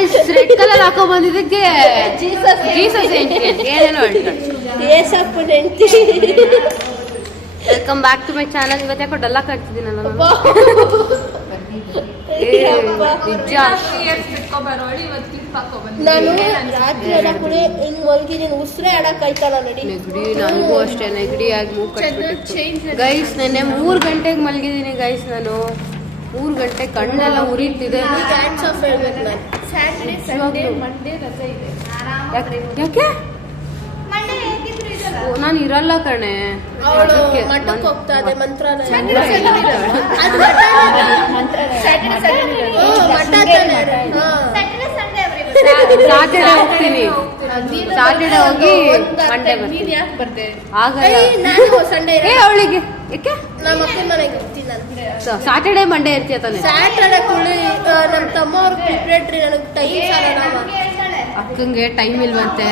Guys red colour ಹಾಕೋ ಬಂದಿದ್ದಕ್ಕೆ Jesus Jesus ಏನೇನೋ ಹೇಳ್ತಾರೆ. Welcome back to my channel ಇವತ್ತು ಯಾಕೋ ಡಲ್ಲ ಕಾಡ್ತಿದ್ದೀನಲ್ಲ ನಾನು. ಏ, ನಿಜ. ನಾನು ರಾತ್ರಿ ಎಲ್ಲ ಕೂಡ ಹಿಂಗ್ ಮಲ್ಗಿದೀನಿ ಉಸಿರೇ ಆಡಕ್ ಆಯ್ತಲ್ಲ ನಡಿ. ನೆಗಡಿ ನನಗೂ ಅಷ್ಟೇ ನೆಗಡಿಯಾಗಿ ಆಗಿ ಮೂಗ್ ಕಟ್ಬಿಟ್ಟಿತ್ತು ಗೈಸ್ ನೆನ್ನೆ ಮೂರು ಗಂಟೆಗೆ ಮಲಗಿದ್ದೀನಿ ಗೈಸ್ ನಾನು. ಮೂರು ಗಂಟೆ ಕಣ್ಣೆಲ್ಲ ಉರಿತಿದೆ. ಸ್ಯಾಟರ್ಡೆ ಸಂಡೇ ಮಂಡೇ ರಜೆ ಇದೆ. ಯಾಕೆ ನಾನು ಇರಲ್ಲ ಕಣೆ. ಮಠಕ್ಕೆ ಹೋಗ್ತಾ ಇದೆ ಮಂತ್ರಾಲಯ. ಸಾಟರ್ಡೆ ಹೋಗ್ತೀನಿ. ಸಾಟರ್ಡೆ ಹೋಗಿ ಮಂಡೇ ನೀನ್ ಬರ್ತೀನಿ. ಆಗಲ್ಲ. ನಾನು ಸಂಡೇ ಅವಳಿಗೆ. ಯಾಕೆ? ನಮ್ಮ ಅಕ್ಕನ ಮನೆಗೆ. ಸಾಟರ್ಡೆ ಮಂಡೇ ಇರ್ತೀಯ ತಾನೆ? ಸ್ಯಾಟರ್ಡೆ ಕುಳಿ ನಮ್ಮ ತಮ್ಮ ಅವ್ರ ಪ್ರಿಪ್ರೇಟ್ರಿ ನನಗೆ ಟೈಮ್ ಅಕ್ಕಂಗೆ ಟೈಮ್ ಇಲ್ವಂತೆ.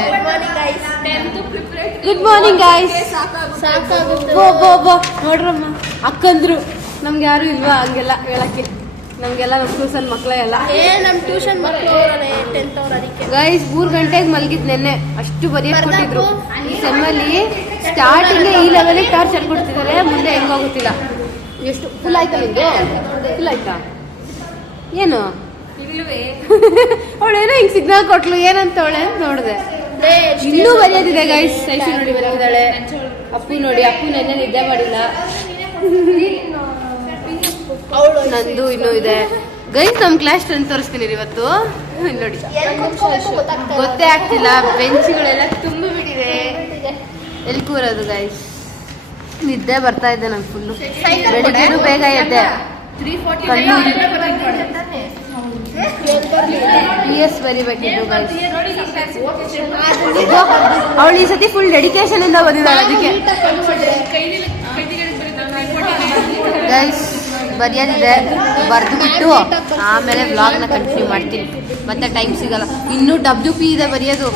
ಗುಡ್ ಮಾರ್ನಿಂಗ್ ಗಾಯ್ಸ್ ಸಾಕಾಗುತ್ತೆ. ಬೋ ಬೋ ಬೋ. ನೋಡ್ರಮ್ಮ ಅಕ್ಕಂದ್ರು. ನಮ್ಗೆ ಯಾರು ಇಲ್ವಾ ಹಂಗೆಲ್ಲ ಹೇಳಕ್ಕೆ? ನಮ್ಗೆಲ್ಲ ನಮ್ಮ ಟ್ಯೂಷನ್ ಮಕ್ಕಳೇ ಎಲ್ಲ ಏ ನಮ್ಮ ಟ್ಯೂಷನ್ ಮಕ್ಕಳು ಅವರೇ ಟೆಂತ್ ಅವ್ರು ಅದಕ್ಕೆ. ಗೈಸ್ ಮೂರ್ ಗಂಟೆಗೆ ಮಲಗಿದ್ ನೆನ್ನೆ. ಅಷ್ಟು ಬರೆಯಕ್ ಕೊಟ್ಟಿದ್ರು. ಈ ಸೆಮ್ಮಲ್ಲಿ ಸ್ಟಾರ್ಟಿಂಗ್ ಈ ಲೆವೆಲಿಗೆ ಟಾರ್ಚ್ ಕೊಡ್ತಿದ್ದಾರೆ ಮುಂದೆ ಹೆಂಗೋಗುತ್ತಿಲ್ಲ ಎಷ್ಟು ಫುಲ್ ಆಯ್ತಾ ನಿಂದು ಫುಲ್ ಆಯ್ತಾ? ಏನು? ಅವಳೇನೋ ಹಿಂಗ್ ಸಿಗ್ನಲ್ ಕೊಟ್ಲು ಏನಂತ ಅವಳೆ ನೋಡಿದೆ. ಇನ್ನೂ ಬರೆಯೋದಿದೆ ಗೈಸ್ ಸೈಸು ನೋಡಿ ಬರೆದಿದ್ದಾಳೆ ಅಪ್ಪು ನೋಡಿ ಅಪ್ಪು ನೆನ್ನೆ ನಿದ್ದೆ ಮಾಡಿಲ್ಲ. ಅವಳು ನಂದು ಇನ್ನೂ ಇದೆ. ಗೈಸ್ ನಮ್ ಕ್ಲಾಸ್ ಟೆನ್ ತೋರಿಸ್ತೀನಿ ಇವತ್ತು. ನೋಡಿ. ಗೊತ್ತೇ ಆಗ್ತಿಲ್ಲ. ಬೆಂಚ್ಗಳೆಲ್ಲ ತುಂಬಿ ಬಿಟ್ಟಿದೆ ಎಲ್ಲಿ ಕೂರೋದು ಗೈಸ್ ನಿದ್ದೆ ಬರ್ತಾ ಇದೆ ನಂಗೆ ಫುಲ್ಲು ಬೆಳಿಗ್ಗೆ ಬೇಗ ಎದ್ದೆ. ಪಿ ಎಸ್ ಬರಿಬೇಕಿತ್ತು ಅವಳು ಈ ಸತಿ ಫುಲ್ ಡೆಡಿಕೇಶನ್ ಇಂದ ಬಂದಿದ್ದಾಳೆ ಅದಕ್ಕೆ. ಗೈಸ್ ಬರೆಯೋದಿದೆ ಬರೆದು ಬಿಟ್ಟು ಆಮೇಲೆ ವ್ಲಾಗ್ನ ಕಂಟಿನ್ಯೂ ಮಾಡ್ತೀನಿ. ಮತ್ತೆ ಟೈಮ್ ಸಿಗಲ್ಲ. ಇನ್ನೂ ಡಬ್ಲ್ಯೂ ಪಿ ಇದೆ ಬರೆಯೋದು.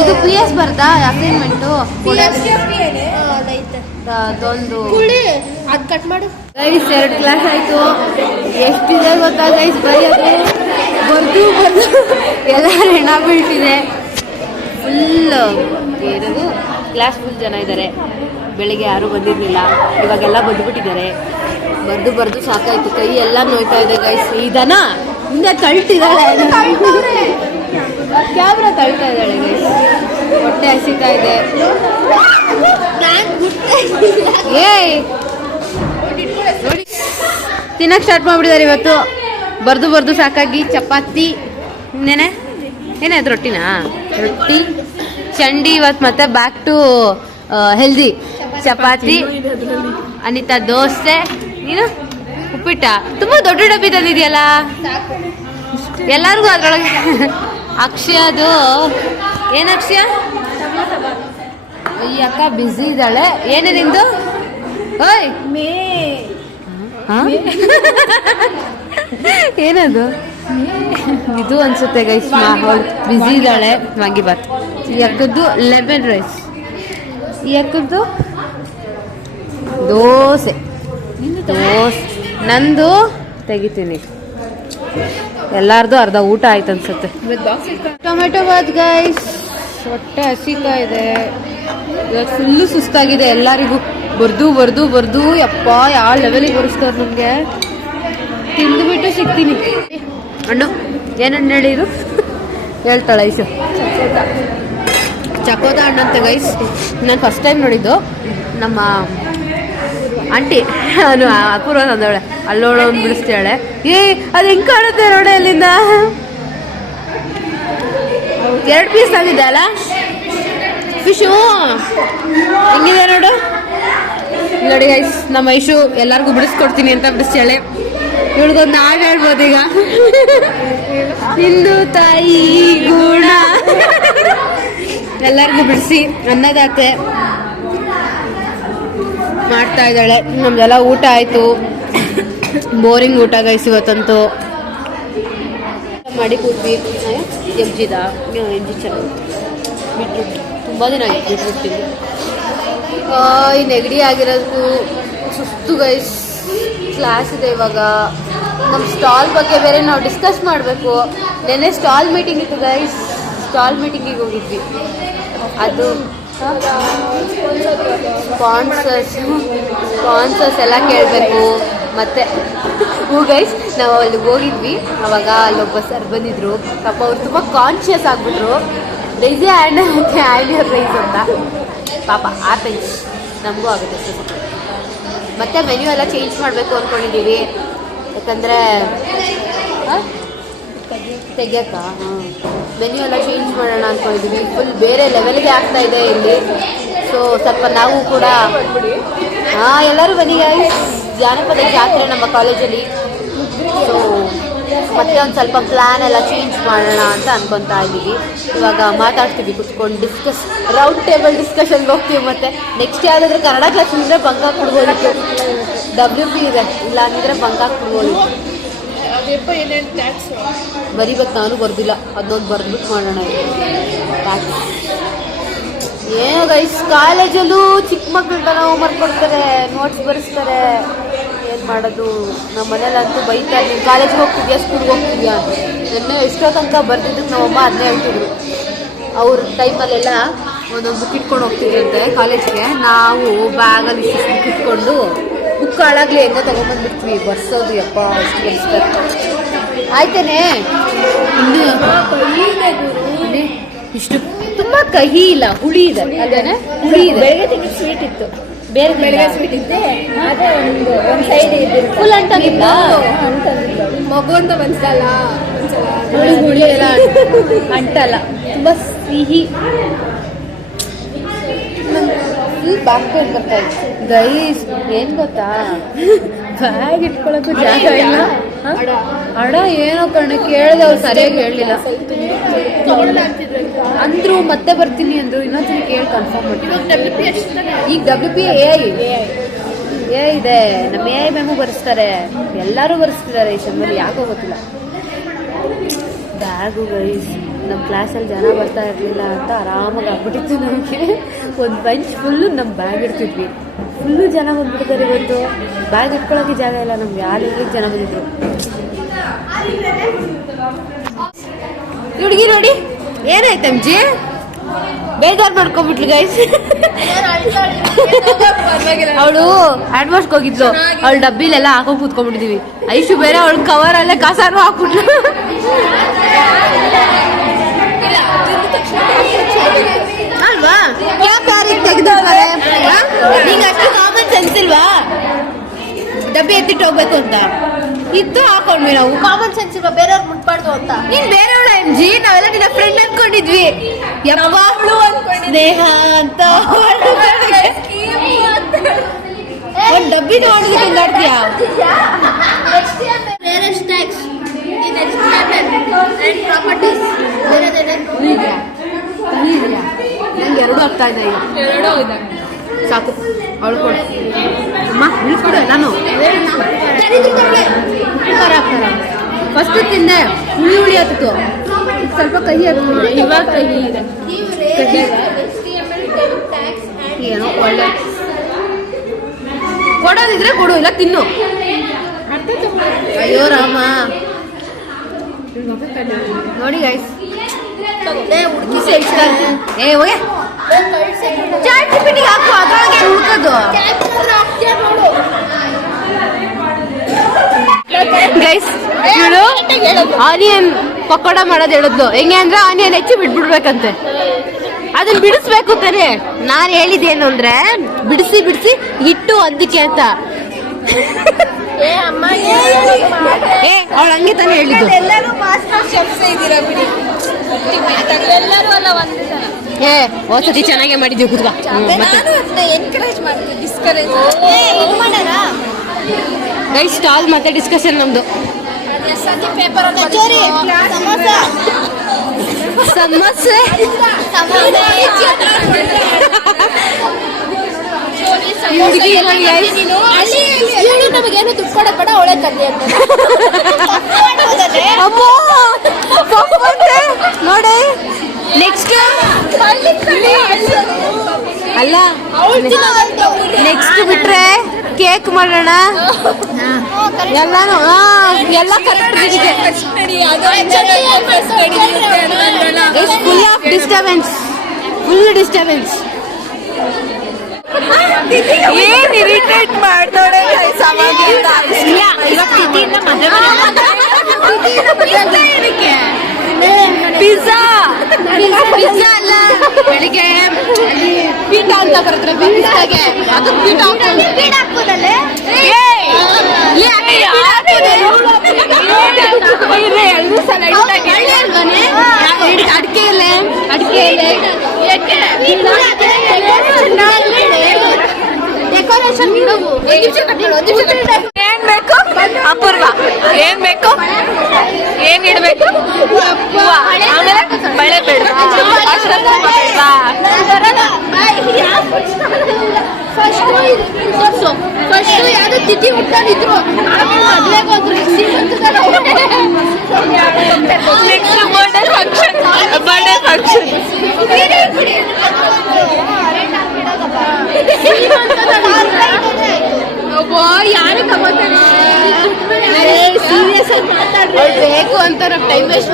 ಇದು ಪಿ ಎಸ್ ಬರ್ದಾ ಅಸೈನ್ಮೆಂಟು. ಅದೊಂದು ಕುಳಿ ಕಟ್ ಮಾಡು ಗೈಸ್ ಎರಡು ಕ್ಲಾಸ್ ಆಯ್ತು. ಎಷ್ಟಿದೆ ಗೊತ್ತಾ ಗೈಸ್ ಬರೆಯೋದು? ಬರ್ದು ಬರ್ದು. ಎಲ್ಲ ಹೆಣ ಬೀಳ್ತಿದೆ ಫುಲ್ ಏನದು? ಕ್ಲಾಸ್ ಫುಲ್ ಜನ ಇದ್ದಾರೆ ಬೆಳಿಗ್ಗೆ ಯಾರೂ ಬಂದಿರಲಿಲ್ಲ. ಇವಾಗೆಲ್ಲ ಬಂದ್ಬಿಟ್ಟಿದ್ದಾರೆ. ಬರ್ದು ಬರ್ದು ಸಾಕಾಯ್ತು. ಕೈ ಎಲ್ಲ ನೋಯ್ತಾ ಇದೆ ಗೈಸ್ ಇದನ ದನ ಹಿಂದೆ ತಳ್ತಿದ್ದಾಳೆ ಕ್ಯಾಮ್ರಾ ತಳ್ತಾ ಇದ್ದಾಳೆ ಗೈಸ್ ಹೊಟ್ಟೆ ಹಸಿತಾ ಇದೆ. ಏಯ್! ನೋಡಿ ತಿನ್ನಕ್ ಸ್ಟಾರ್ಟ್ ಮಾಡ್ಬಿಡಿದಾರೆ ಇವತ್ತು. ಬರ್ದು ಬರ್ದು ಸಾಕಾಗಿ ಚಪಾತಿ ಇನ್ನೇನೆ ಏನಾಯ್ತು ರೊಟ್ಟಿನಾ? ರೊಟ್ಟಿ ಚಂಡಿ ಇವತ್ತು ಮತ್ತೆ back to healthy chapati Anita dosa ನೀನು? ಉಪ್ಪಿಟ್ಟ? ತುಂಬ ದೊಡ್ಡ ಡಬ್ಬಿ ತಂದಿದೆಯಲ್ಲ ಎಲ್ಲರಿಗೂ ಅದ್ರೊಳಗೆ. ಅಕ್ಷಯದು ಏನು ಅಕ್ಷಯ? ಈ ಅಕ್ಕ ಬ್ಯುಸಿ ಇದ್ದಾಳೆ. ಏನೇ ನಿಂದು? ಓಯ್! ಮೇ. ಏನದು? ಇದು ಅನ್ಸುತ್ತೆ ಗೈಸ್ ಬ್ಯುಸಿ ಇದ್ದಾಳೆ. ಮಾಗಿ ಬಾತ್ ಈ ಅಕ್ಕದ್ದು ಲೆಮನ್ ರೈಸ್ ಈ ಅಕ್ಕದ್ದು? ದೋಸೆ. ನಂದು ತೆಗಿತೀನಿ. ಎಲ್ಲಾರ್ದು ಅರ್ಧ ಊಟ ಆಯ್ತು ಅನ್ಸುತ್ತೆ. ಟೊಮೆಟೊ ಬಾತ್ ಗೈಸ್ ಹೊಟ್ಟೆ ಹಸಿತಾ ಇದೆ. ಇವತ್ತು ಫುಲ್ಲು ಸುಸ್ತಾಗಿದೆ. ಎಲ್ಲರಿಗೂ ಬರ್ದು ಬರ್ದು ಬರ್ದು. ಯಪ್ಪ ಯಾವ ಲೆವೆಲಿಗೆ ಬರೆಸ್ತಾರೆ ನಮಗೆ? ತಿಂದುಬಿಟ್ಟು ಸಿಗ್ತೀನಿ. ಅಣ್ಣು ಏನಣ್ಣು ಹೇಳಿರು ಹೇಳ್ತಾಳೆ ಐಸು. ಚಕೋತ ಹಣ್ಣಂತೆ ಗೈಸ್ ನಾನು ಫಸ್ಟ್ ಟೈಮ್ ನೋಡಿದ್ದು. ನಮ್ಮ ಆಂಟಿ, ನಾನು ಅಪೂರ್ವ ತಂದವಳೆ. ಅಲ್ಲೋಳು ಒಂದು ಬಿಡಿಸ್ತಾಳೆ ಏ, ಅದು ಹೆಂಗೆ ಕಾಣುತ್ತೆ ನೋಡೆ ಅಲ್ಲಿಂದ? ಎರಡು ಪೀಸ್ ತಂದಿದ್ದೆ ಅಲ್ಲ? ಫಿಶು ಹೆಂಗಿದೆ ನೋಡು? ನೋಡಿ ಗೈಸ್ ನಮ್ಮ ಐಶು ಎಲ್ಲರಿಗೂ ಬಿಡಿಸ್ಕೊಡ್ತೀನಿ ಅಂತ ಬಿಡಿಸ್ತಾಳೆ ಇವಳಿಗೊಂದು ಹಾಡು ಹೇಳ್ಬೋದು ಈಗ. ಹಿಂದೂ ತಾಯಿ ಗುಣ. ಎಲ್ಲರಿಗೂ ಬಿಡಿಸಿ, ಅನ್ನದಾತೆ. ಮಾಡ್ತಾ ಇದ್ದಾಳೆ. ನಮ್ದೆಲ್ಲ ಊಟ ಆಯಿತು. ಬೋರಿಂಗ್ ಊಟ ಗೈಸ್ ಇವತ್ತಂತೂ. ಮಾಡಿ ಕೂತ್ವಿ. ಎಮ್ಜಿದ ಎಮ್ಜಿ ಚೆನ್ನಾಗಿ ಬೀಟ್ರೂಟ್ ತುಂಬ ದಿನ ಆಗಿತ್ತು ಬೀಟ್ರೂಟ್ ತಿಂದು ಈ ನೆಗಡಿ ಆಗಿರೋದು ಸುಸ್ತು ಗೈಸ್ ಕ್ಲಾಸ್ ಇದೆ ಇವಾಗ. ನಮ್ಮ ಸ್ಟಾಲ್ ಬಗ್ಗೆ ಬೇರೆ ನಾವು ಡಿಸ್ಕಸ್ ಮಾಡಬೇಕು. ನೆನ್ನೆ ಸ್ಟಾಲ್ ಮೀಟಿಂಗ್ ಇತ್ತು ಗೈಸ್ ಸ್ಟಾಲ್ ಮೀಟಿಂಗಿಗೆ ಹೋಗಿದ್ವಿ. ಅದು ಸ್ಪಾನ್ಸರ್ಸ್ ಎಲ್ಲ ಕೇಳಬೇಕು. ಮತ್ತೆ, ಹೂ ಗೈಸ್ ನಾವು ಅಲ್ಲಿಗೆ ಹೋಗಿದ್ವಿ. ಅವಾಗ ಅಲ್ಲೊಬ್ಬ ಸರ್ ಬಂದಿದ್ರು. ಪಾಪ ಅವ್ರು ತುಂಬ conscious ಆಗಿಬಿಟ್ರು. Rise and and your rise ಅಂತ. ಪಾಪ, ಆ ಟೈಮ್ಸ್ ನಮಗೂ ಆಗುತ್ತೆ ಮತ್ತೆ ಮೆನ್ಯೂ ಎಲ್ಲ ಚೇಂಜ್ ಮಾಡಬೇಕು ಅಂದ್ಕೊಂಡಿದ್ದೀವಿ ಯಾಕಂದರೆ ತೆಗಿಯಕ್ಕ? ಹಾಂ. ಮೆನ್ಯೂ ಎಲ್ಲ ಚೇಂಜ್ ಮಾಡೋಣ ಅಂದ್ಕೊಂಡಿದ್ದೀವಿ ಫುಲ್ ಬೇರೆ ಲೆವೆಲ್ಗೆ ಆಗ್ತಾ ಇದೆ ಇಲ್ಲಿ. ಸೊ ಸ್ವಲ್ಪ ನಾವು ಕೂಡ ಹಾಂ, ಎಲ್ಲರೂ ಬನ್ನಿ. ಜಾನಪದ ಜಾತ್ರೆ ನಮ್ಮ ಕಾಲೇಜಲ್ಲಿ ಸೊ ಮತ್ತೆ ಒಂದು ಸ್ವಲ್ಪ ಪ್ಲ್ಯಾನ್ ಎಲ್ಲ ಚೇಂಜ್ ಮಾಡೋಣ ಅಂತ ಅನ್ಕೊತಾ ಇದ್ದೀವಿ. ಇವಾಗ ಮಾತಾಡ್ತೀವಿ, ಕುತ್ಕೊಂಡು ಡಿಸ್ಕಸ್ ರೌಂಡ್ ಟೇಬಲ್ ಡಿಸ್ಕಷನ್ಗೆ ಹೋಗ್ತೀವಿ ಮತ್ತೆ. ನೆಕ್ಸ್ಟ್ ಯಾವುದಾದ್ರೂ ಕನ್ನಡ ಕ್ಲಾಸ್ ಇದ್ರೆ ಬಂಗಾಕ್ ಕೊಡ್ಬೋದಿತ್ತು ಡಬ್ಲ್ಯೂ ಪಿ ಇದೆ. ಇಲ್ಲ ಅಂದಿದ್ರೆ ಬಂಗಾಕ್ ಹಾಕ್ಬಿಡ್ಬೋದಿತ್ತು ಅದೆಪ್ಪ ಬರಿಬೇಕು ನಾನು ಬರ್ದಿಲ್ಲ. ಅದನ್ನೊಂದು ಬರ್ದ್ಬಿಟ್ಟು ಮಾಡೋಣ. ಟ್ಯಾಕ್ಸ್ ಏನೋ ಗೈಸ್ ಕಾಲೇಜಲ್ಲೂ ಚಿಕ್ಕ ಮಕ್ಕಳು ಹೋಮ್ವರ್ಕ್ ಕೊಡ್ತಾರೆ ನೋಟ್ಸ್ ಬರೆಸ್ತಾರೆ. ಏನು ಮಾಡೋದು? ನಮ್ಮ ಮನೇಲಂತೂ ಬೈತಾರೆ ನೀನು ಕಾಲೇಜ್ಗೆ ಹೋಗ್ತಿದ್ಯಾ ಸ್ಕೂಲ್ಗೆ ಹೋಗ್ತಿದ್ಯಾ? ನೆನ್ನೆ ಎಷ್ಟೋ ತನಕ ಬರ್ದಿದ್ದಕ್ಕೆ ನಮ್ಮಮ್ಮ ಅದನ್ನೇ ಹೇಳ್ತಿದ್ರು. ಅವ್ರ ಟೈಮಲ್ಲೆಲ್ಲ ಒಂದೊಂದು ಬುಕ್ ಇಟ್ಕೊಂಡು ಹೋಗ್ತಿದ್ರಂತೆ ಕಾಲೇಜ್ಗೆ. ನಾವು ಬ್ಯಾಗಲ್ಲಿ ಬುಕ್ ಇಟ್ಕೊಂಡು ಬುಕ್ ಹಾಳಾಗ್ಲಿ ಹೆಂಗೋ ತೊಗೊಂಬಂದ್ಬಿಟ್ವಿ ಬರ್ಸೋದು ಯಪ್ಪ ಆಯ್ತೇನೆ? ಇಷ್ಟು ತುಂಬಾ ಕಹಿ ಇಲ್ಲ ಹುಳಿ ಇದೆ. ಅದೇನೆ? ಹುಳಿ ಇದೆ. ಬೆಳಗ್ಗೆ ತಿಂಡಿ ಸ್ವೀಟ್ ಇತ್ತು. ಬೇರೆ ಬೆಳಗ್ಗೆ ಸ್ವೀಟ್ ಇದ್ದೆ. ಅದೇ ಒಂದು ಒಂದು ಸೈಡ್ ಇದೆ ಫುಲ್ ಅಂಟಾಗಿಲ್ಲ ಮಗು ಅಂತ ಬಂತಲ್ಲ ಹುಳಿ ಹುಳಿ ಎಲ್ಲ ಅಂಟಲ್ಲ. ತುಂಬಾ ಸಿಹಿ. ಫುಲ್ ಬ್ಯಾಕ್ ಪೇನ್ ಬರ್ತಾ ಇತ್ತು ಗೈಸ್ ಏನು ಗೊತ್ತಾ? ಬ್ಯಾಗ್ ಇಟ್ಕೊಳಕ್ಕೂ ಜಾಗ ಇಲ್ಲ? ಅಡ. ಏನೋ ಕಣ ಕೇಳಿದೆ ಅವ್ರು ಸರಿಯಾಗಿ ಹೇಳಲಿಲ್ಲ. ಅಂದ್ರು ಮತ್ತೆ ಬರ್ತೀನಿ ಅಂದ್ರು ಇನ್ನೊಂದ್ಸಲಿ ಕೇಳಿ ಕನ್ಫರ್ಮ್ ಮಾಡ್ತೀನಿ. ಈಗ W P A I. A ಇದೆ. ನಮ್ಮ ಎ ಐ ಮ್ಯಾಮು ಬರೆಸ್ತಾರೆ. ಎಲ್ಲರೂ ಬರೆಸ್ತಿದ್ದಾರೆ ಈ ಸಮಯದಲ್ಲಿ ಯಾಕೋ ಗೊತ್ತಿಲ್ಲ. ಬ್ಯಾಗು ಗೈಸ್ ನಮ್ಮ ಕ್ಲಾಸಲ್ಲಿ ಜನ ಬರ್ತಾ ಇರಲಿಲ್ಲ ಅಂತ ಆರಾಮಾಗಿ ಆಗ್ಬಿಟ್ಟಿತ್ತು ನಮಗೆ. ಒಂದು ಬಂಚ್ ಫುಲ್ಲು ನಮ್ಮ ಬ್ಯಾಗ್ ಇಡ್ತಿದ್ವಿ. ಫುಲ್ಲು ಜನ ಬಂದ್ಬಿಡ್ತಾರೆ ಇವತ್ತು. ಬ್ಯಾಗ್ ಇಟ್ಕೊಳ್ಳೋಕೆ ಜಾಗ ಇಲ್ಲ ನಮ್ಗೆ. ಯಾರಿಗೆ ಜನ ಬಂದಿದ್ರು. ಹುಡುಗಿ ನೋಡಿ. ಏನಾಯ್ತು ಅಂಜಿ ಬೇಜಾರು ಮಾಡ್ಕೊಂಬಿಟ್ಲು ಗೈಸ್ ಅವಳು ವಾಶ್ಗೆ ಹೋಗಿದ್ಲು. ಅವಳ ಡಬ್ಬಿಲೆಲ್ಲ ಹಾಕೊಂಡು ಕೂತ್ಕೊಂಡ್ಬಿಟ್ಟಿದ್ವಿ. ಐಶು ಬೇರೆ ಅವಳು ಕವರಲ್ಲೇ ಕಸಾರು ಹಾಕ್ಬಿಟ್ಲು. ಅಲ್ವಾ? ಯಾಕೆ ಯಾರಿಗೆ ತೆಗೆದಿದ್ದಾರೆ ನಿಂಗೆ ಅಷ್ಟು ಕಾಮನ್ ಸೆನ್ಸ್ ಇಲ್ವಾ? ಡಬ್ಬಿ ಎತ್ತಿಟ್ಟು ಹೋಗ್ಬೇಕು ಅಂತ. ಇದ್ದು ಹಾಕೊಂಡ್ವಿ ನಾವು. ಕಾಮನ್ ಸೆನ್ಸ್ ಇಲ್ವಾ? ಬೇರೆಯವ್ರು ಮುಟ್ಬಾರ್ದು ಅಂತ. ನೀನ್ ಬೇರೆಯವಳ ಎಂ ಜಿ ನಾವೆಲ್ಲ ನಿನ್ನ ಫ್ರೆಂಡ್ ಅನ್ಕೊಂಡಿದ್ವಿ. ಯಪ್ಪ ಸ್ನೇಹ ಅಂತ ಒಂದ್ ಡಬ್ಬಿ ತಗೊಂಡಿದ್ದು ಹಿಂಗಾಡ್ತೀಯ ಬೇರೆ ಟ್ಯಾಕ್ಸ್ ನಂಗೆ ಎರಡು ಆಗ್ತಾ ಇದೆ ಈಗ. ಎರಡೂ ಇದೆ. ಸಾಕು. ಅಮ್ಮ ಇಳ್ಕೊಡು ನಾನು. ಖಾರ ಹಾಕ್ತಾರ ಫಸ್ಟ್ ತಿಂದೆ ಹುಳಿ ಹುಳಿ ಹತ್ತಿತ್ತು. ಸ್ವಲ್ಪ ಕಹಿ ಹತ್ತಿತ್ತು. ಇವಾಗ ಕಹಿ ಇದೆ. ಕಹಿ. ಏನೋ ಒಳ್ಳೆ. ಕೊಡೋದಿದ್ರೆ ಕೊಡು ಇಲ್ಲ ತಿನ್ನು. ಅಯ್ಯೋ ರಾಮ. ನೋಡಿ ಗೈಸ್ ಹುಡುಕಿ ಇಷ್ಟ ಏ ಹೋಗೆ. ಚಾಟ್ ಜಿಪಿಟಿಗೆ ಹಾಕು ಅದ್ರೊಳಗೆ ಹುಡ್ಕೋದು ಗೈಸ್ ಇವಳು ಆನಿಯನ್ ಪಕೋಡ ಮಾಡೋದು ಹೇಳೋದು ಹೆಂಗೆ ಅಂದ್ರೆ ಆನಿಯನ್ ಹೆಚ್ಚು ಬಿಟ್ಬಿಡ್ಬೇಕಂತೆ. ಅದನ್ನ ಬಿಡಿಸ್ಬೇಕು ತಾನೆ. ನಾನು ಹೇಳಿದ್ದೇನು ಅಂದ್ರೆ ಬಿಡಿಸಿ ಬಿಡಿಸಿ ಇಟ್ಟು ಅದಕ್ಕೆ ಅಂತ. ಏ ಅಮ್ಮ ಏ ಅವಳು ಹಂಗೆ ತಾನೇ ಹೇಳಿದ್ದು. ಎಲ್ಲರೂ ಮಾಸ್ಟರ್ ಶೆಫ್ಸ್ ಇದ್ದೀರಾ ಬಿಡಿ. ಎಲ್ಲರೂ ಅಲ್ಲ ಒಂದೇ ಜನ ಏ ಹೋದ್ಸತಿ ಚೆನ್ನಾಗೇ ಮಾಡಿದ್ವಿ ಕುತ್ಕ ಮತ್ತೆ? ನಾನು ಅದನ್ನ ಎನ್ಕರೇಜ್ ಮಾಡ್ತೀನಿ ಡಿಸ್ಕರೇಜ್ ಮಾಡೋಣ ಗೈಸ್ ಸ್ಟಾಲ್ ಮತ್ತೆ ಡಿಸ್ಕಷನ್ ನಮ್ದು. ಪೇಪರ್ ಕಚೋರಿ ಸಮೋಸ. ಹುಡುಗಿ ನಮಗೇನು ದುಡ್ಡು ಕೊಡೋ ಬೇಡ ಅಮ್ಮೋ ಪಪ್ಪಂತೆ. ನೋಡಿ ನೆಕ್ಸ್ಟ್ ಅಲ್ಲ ನೆಕ್ಸ್ಟ್ ಬಿಟ್ರೆ ಕೇಕ್ ಮಾಡೋಣ ಎಲ್ಲಾನು ಎಲ್ಲ correct full of disturbance full disturbance ಏನ್ ಇರಿಟೇಟ್ ಮಾಡ್ತಾಳೆ. ಪಿಜ್ಜಾ. ಪಿಜ್ಜಾ ಅಲ್ಲ. ಬೆಳಿಗ್ಗೆ ಪೀಠ ಅಂತ ಬರುತ್ತೆ ಪಿಜ್ಜಾಗೆ ಅದು ಪೀಠ ಹಾಕೋದು ಅಡಿಕೆ ಇಲ್ಲ? ಅಡಿಕೆ ಎಲೆ ಏನ್ ಬೇಕು ಅಪೂರ್ವ ಏನ್ ಬೇಕು ಏನ್ ಇಡ್ಬೇಕು ಹೂವ. ಆಮೇಲೆ ಬಳೆ ಬೇಡ ಅರ್ಶಿನ ಕುಂಕುಮ ಬೇಡ್ವಾ? ಫಸ್ಟ್ ಯಾವ್ದೋ ತಿಥಿ ಹುಟ್ಟೋದಿದ್ರು ಮದ್ವೆಗೆ ಹೋದ್ರು next birthday function birthday function ಯಾರು ತಗೋತಾರೆ ಸೀರಿಯಸ್ ಆಗಿ ಮಾತಾಡ್ರಿ. ಬೇಕು ಅಂತ ನಾವು ಟೈಮ್ ವೇಸ್ಟ್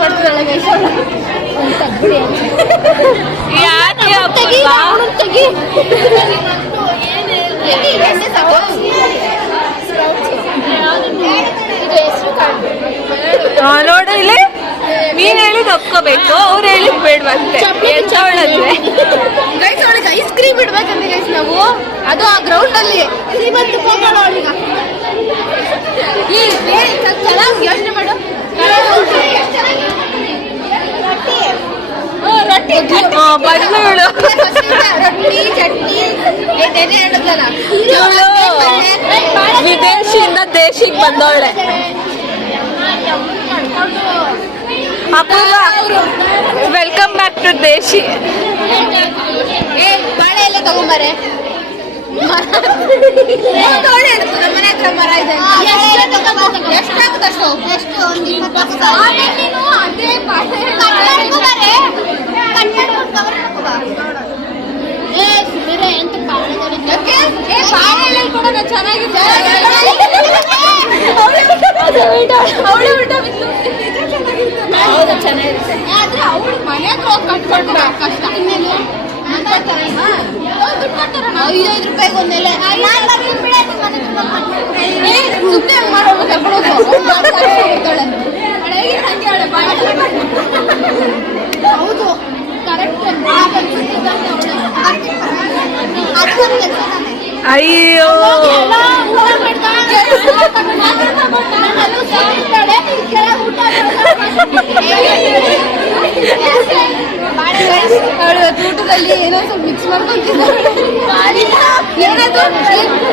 ನೋಡು ಇಲ್ಲಿ. ನೀನ್ ಹೇಳಿದ್ ಒಪ್ಕೋಬೇಕು ಅವ್ರು ಹೇಳಿದ್ ಬೇಡ್ವಂತೆ. ಎಂತವಳಂತೆ ಗೈಸ್ ಅವಳಿಗೆ ಐಸ್ ಕ್ರೀಮ್ ಇಡ್ಬೇಕಂತೆ ಗೈಸ್ ನಾವು. ಅದು ಆ ಗ್ರೌಂಡ್ ಅಲ್ಲಿ ಶ್ರೀಮಂತ ಹೋಗೋಣ ಅವಳಿಗ. ಈ ಚೆನ್ನಾಗಿ ಯೋಚನೆ ಮಾಡು. ರೊಟ್ಟಿ. ರೊಟ್ಟಿ ಚಟ್ನಿ. ವಿದೇಶಿಯಿಂದ ದೇಶಿಗೆ ಬಂದವಳೆ. Apoorva welcome back to desi ಏ ಬಾಳೆ ಎಲೆ ತಗೊಂಬಾರೆ ತಗೊಳ್ಳಿ ಅನ್ಸು, ನಮ್ಮ ಮನೆ ಹತ್ರ ಮರ ಇದೆ ಎಷ್ಟಾಗುತ್ತೆ ಅಷ್ಟು ಎಷ್ಟು ಒಂದು ಇಪ್ಪತ್ತು ಅದೇ ಬಾಳೆ ಏ ಸುಮ್ಮನೆ ಎಂತ ಬಾಳೆಗಳು ಯಾಕೆ? ಏ ಬಾಳೆ ಎಲೆ ಕೊಡೋಣ ಚೆನ್ನಾಗಿದೆ ಅವಳು ಊಟ ಬಿದ್ದು ಹೌದು ಚೆನ್ನಾಗಿರುತ್ತೆ ಆದ್ರೆ ಅವಳು ಮನೆ ಹತ್ರ ಹೋಗಿ ಕಟ್ಕೊಂಡ್ರೆ ಕಷ್ಟ ಐದೈದು ರೂಪಾಯಿಗೆ ಒಂದೆಲೆ ಹಂಗ್ ಮಾಡೋದು ಹೌದು ಕರೆಕ್ಟ್ ಅಯ್ಯೋ ಅವಳು ಊಟದಲ್ಲಿ ಏನೋ ಸ್ವಲ್ಪ ಮಿಕ್ಸ್ ಮಾಡ್ಕೊಂತಿದ್ದಾಳೆ ಏನದು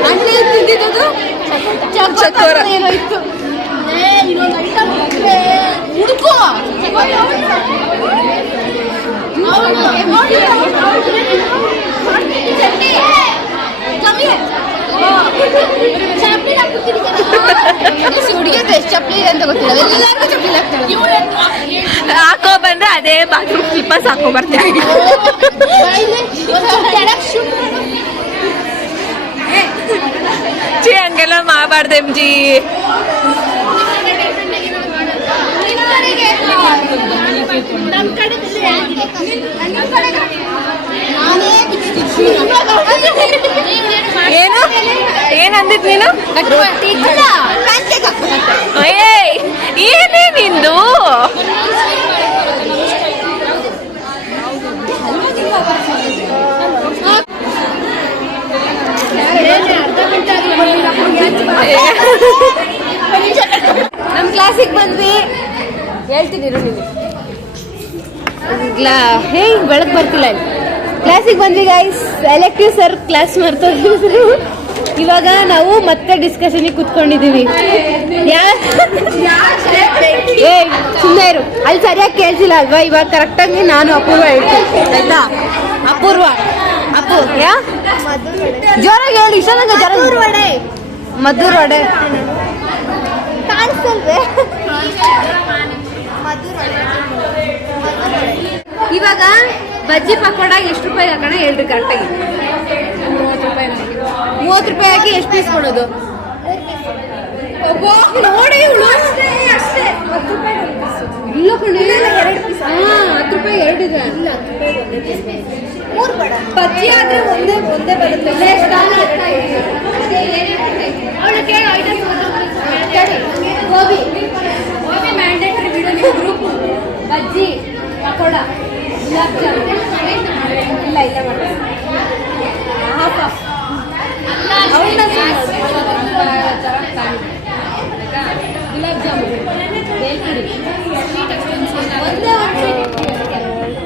ಅಣ್ಣೆ ತಿಂದಿದ್ದು ಚಕೋರ. ಏನೋ ಇತ್ತು ಹುಡುಕು ಹುಡುಗಿಯದು ಎಷ್ಟು ಚಪ್ಪಲಿ ಇದೆ ಅಂತ ಗೊತ್ತಿಲ್ಲ ಎಲ್ಲರಿಗೂ ಚಪ್ಪಲಿ ಹಾಕ್ತಾಳೆ ಹಾಕೋ ಬಂದ್ರೆ ಅದೇ ಬಾತ್ರೂಮ್ ಸ್ಲಿಪ್ಪರ್ಸ್ ಹಾಕೋ ಬರ್ತೀನಿ ಚಿ ಹಂಗೆಲ್ಲ ಮಾಡಬಾರ್ದು ಎಂ ಜಿ ಏನು? ಏನಂದಿದ್ ನೀನು? ಏನೇ ನಿಂದು? ನಮ್ಮ ಕ್ಲಾಸಿಗೆ ಬಂದ್ವಿ. ಹೇಳ್ತೀನಿ ಇರು ಹೇ ಬೆಳಕು ಬರ್ತಿಲ್ಲ ಕ್ಲಾಸಿಗೆ ಬಂದ್ವಿ ಗೈಸ್ ಎಲೆಕ್ಟಿವ್ ಸರ್ ಕ್ಲಾಸ್ ಮಾಡ್ತಾರೆ ಇವಾಗ ನಾವು ಮತ್ತೆ ಡಿಸ್ಕಷನಿಗೆ ಕೂತ್ಕೊಂಡಿದ್ದೀವಿ. ಯಾ ಏ ಸುಮ್ಮನೆ ಇರು. ಅಲ್ಲಿ ಸರಿಯಾಗಿ ಕೇಳಿಸಿಲ್ಲ ಅಲ್ವಾ? ಇವಾಗ ಕರೆಕ್ಟಾಗಿ ನಾನು ಅಪೂರ್ವ ಹೇಳ್ತೀನಿ. ಆಯ್ತಾ? ಅಪೂರ್ವ. ಅಪು ಯಾ? ಜೋರಾಗಿ ಹೇಳಿ ಇಷ್ಟ ಜೋರ ಮದ್ದೂರ್ ವಡೆ ಕಾಣಿಸ್ತಲ್ವೇ ಇವಾಗ ಬಜ್ಜಿ ಪಕೋಡ ಎಷ್ಟು ರೂಪಾಯಿ ಹಾಕೋಣ? ಹೇಳ್ರಿ ಕರೆಕ್ಟಾಗಿ ರೂಪಾಯಿ ಮೂವತ್ತು ರೂಪಾಯಿ ಹಾಕಿ ಎಷ್ಟು ಪೀಸ್ ಕೊಡೋದು? ನೋಡಿ ಇವ್ಳು. ಇಲ್ಲ ಕಣೆ. ಹಾ ಹತ್ತು ರೂಪಾಯಿ ಎರಡು ಇದೆ. ಬಜ್ಜಿ ಆದ್ರೆ ಒಂದೇ ಒಂದೇ ಬರುತ್ತೆ. ಗೋಬಿ. ಗೋಬಿ ಮ್ಯಾಂಡೇಟರಿ ಬಿಡು ನೀವು ಗ್ರೂಪ್ ಬಜ್ಜಿ ಪಕೋಡ ಗುಲಾಬ್ ಜಾಮೂನ್ ಇಲ್ಲ ಇಲ್ಲ ಮಾಡಿ ಹಾಫ್ ಹಾಫ್ ಅವನ್ನ ಗುಲಾಬ್ ಜಾಮೂನ್ ಬೇಲ್ಪುರಿ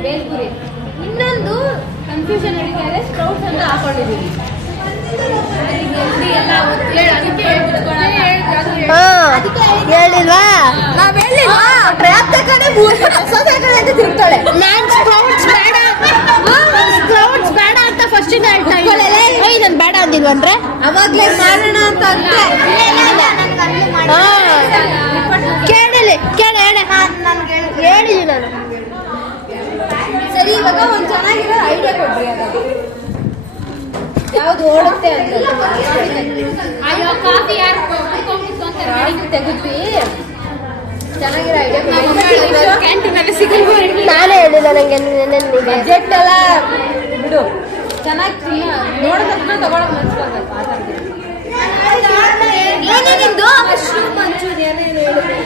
ಬೇಲ್ಪುರಿ ಇನ್ನೊಂದು ಕನ್ಫ್ಯೂಷನ್ ನಡೀತಾ ಇದೆ ಸ್ಪ್ರೌಟ್ಸ್ ಅಂತ ಹಾಕೊಂಡಿದ್ದೀವಿ. ಹೇಳಿಲ್ವಾ? ನಾವ್ ಹೇಳಿಲ್ವಾ? ಟ್ರ್ಯಾಪ್ ತಗೊಂಡೆ ಹೊಸ ತಗೊಂಡೆ ಅಂತ ತಿರುಗ್ತಾಳೆ ನಾನ್ ಸ್ಪ್ರೌಟ್ಸ್ ಬೇಡ. ಸ್ಪ್ರೌಟ್ಸ್ ಬೇಡ ಅಂತ ಫಸ್ಟ್ ಹೇಳ್ತಾ ಇದ್ದೆ ಅವಾಗ್ಲೇ ಮಾಡೋಣ ಅಂತ ಕೇಳ ಹೇಳ. ಹೇಳಿದ್ದೀನಿ ನಾನು ಸರಿ ಇವಾಗ ಒಂದ್ ಚೆನ್ನಾಗಿರೋ ಐಡಿಯಾ ಕೊಡ್ರಿ ಯಾವ್ದು ಓಡುತ್ತೆ ಅಂತ. ತೆಗೆದ್ವಿ. ಚೆನ್ನಾಗಿರೋ ಐಡಿಯಾ ಕ್ಯಾಂಟೀನಲ್ಲಿ ಸಿಗಲ್ಲ ನಾನೇ ಹೇಳಿಲ್ಲ ನಂಗೆ ನೆನ್ನೆ ಬಜೆಟ್ ಅಲ್ಲ ಬಿಡು. ಚೆನ್ನಾಗಿ ನೋಡೋದನ್ನ ತಗೊಳಕ್ ಮನ್ಸ್ಕೋಬೇಕು ಆ ಥರದ್ದು. ಏನೇನಿದ್ದು ಮಶ್ರೂಮ್ ಮಂಚೂರಿಯನ್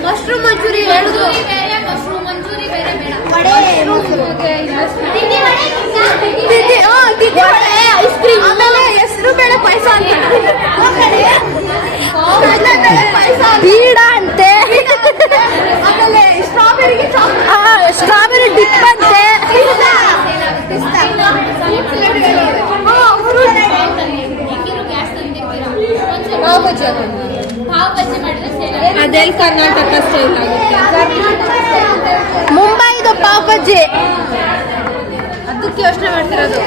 ಮಶ್ರೂಮ್ ಮಂಚೂರಿ ಹೇಳುದು ಬೇರೆ ಮಶ್ರೂಮ್ ಮಂಚೂರಿ ಬೇರೆ ಬೇಡ. ಐಸ್ ಕ್ರೀಮ್ ಆಮೇಲೆ ಹೆಸರು ಬೇಳೆ ಪಾಯಸ ಅಂತ. ಪಾಯಸ ಬೀಡ ಅಂತೆ. ಆಮೇಲೆ ಸ್ಟ್ರಾಬೆರಿಗೆ ಸ್ಟ್ರಾಬೆರಿ ಡಿಪ್ ಅಂತೆ. ಒಂದ್ಸಲ ಪಾವ್ ಬಜ್ಜಿ ಪಾವ್ ಬಜ್ಜಿ ಮಾಡಿದ್ರೆ ಸೇಲ್ ಅದೆಲ್ಲಿ ಕರ್ನಾಟಕ ಸ್ಟೈಲ್ ಆಗುತ್ತೆ. ಮುಂಬೈದು ಪಾವ್ ಬಜ್ಜಿ ಅದಕ್ಕೆ ಯೋಚನೆ ಮಾಡ್ತಿರೋದು.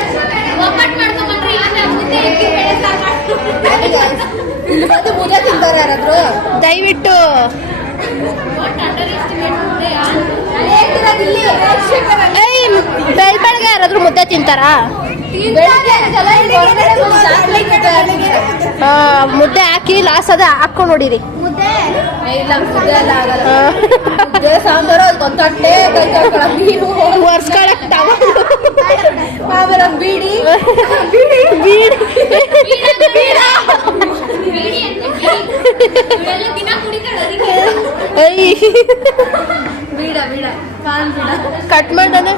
ಇಲ್ಲ ಬಂದು ಮುಜೆ ತಿಂತಾರೆ ಯಾರಾದ್ರು? ದಯವಿಟ್ಟು ಬೆಳ್ ಬೆಳಗ್ಗೆ ಯಾರಾದ್ರೂ ಮುದ್ದೆ ತಿಂತಾರಾ? ಮುದ್ದೆ ಹಾಕಿ ಲಾಸ್ ಅದ ಹಾಕೊಂಡು ನೋಡಿರಿ. ಒರ್ಸ್ಕೊಳಕ್ ಬೀಡಿ. ಕಟ್ ಮಾಡನೆ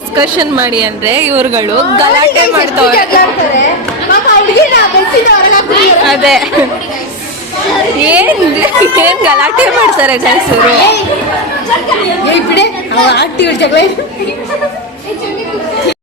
ಡಿಸ್ಕಷನ್ ಮಾಡಿ ಅಂದ್ರೆ ಇವರುಗಳು ಗಲಾಟೆ ಮಾಡ್ತಾರೆ ಅದೇ. ಏನ್ ಏನ್ ಗಲಾಟೆ ಮಾಡ್ತಾರೆ ಗಂಡಸರು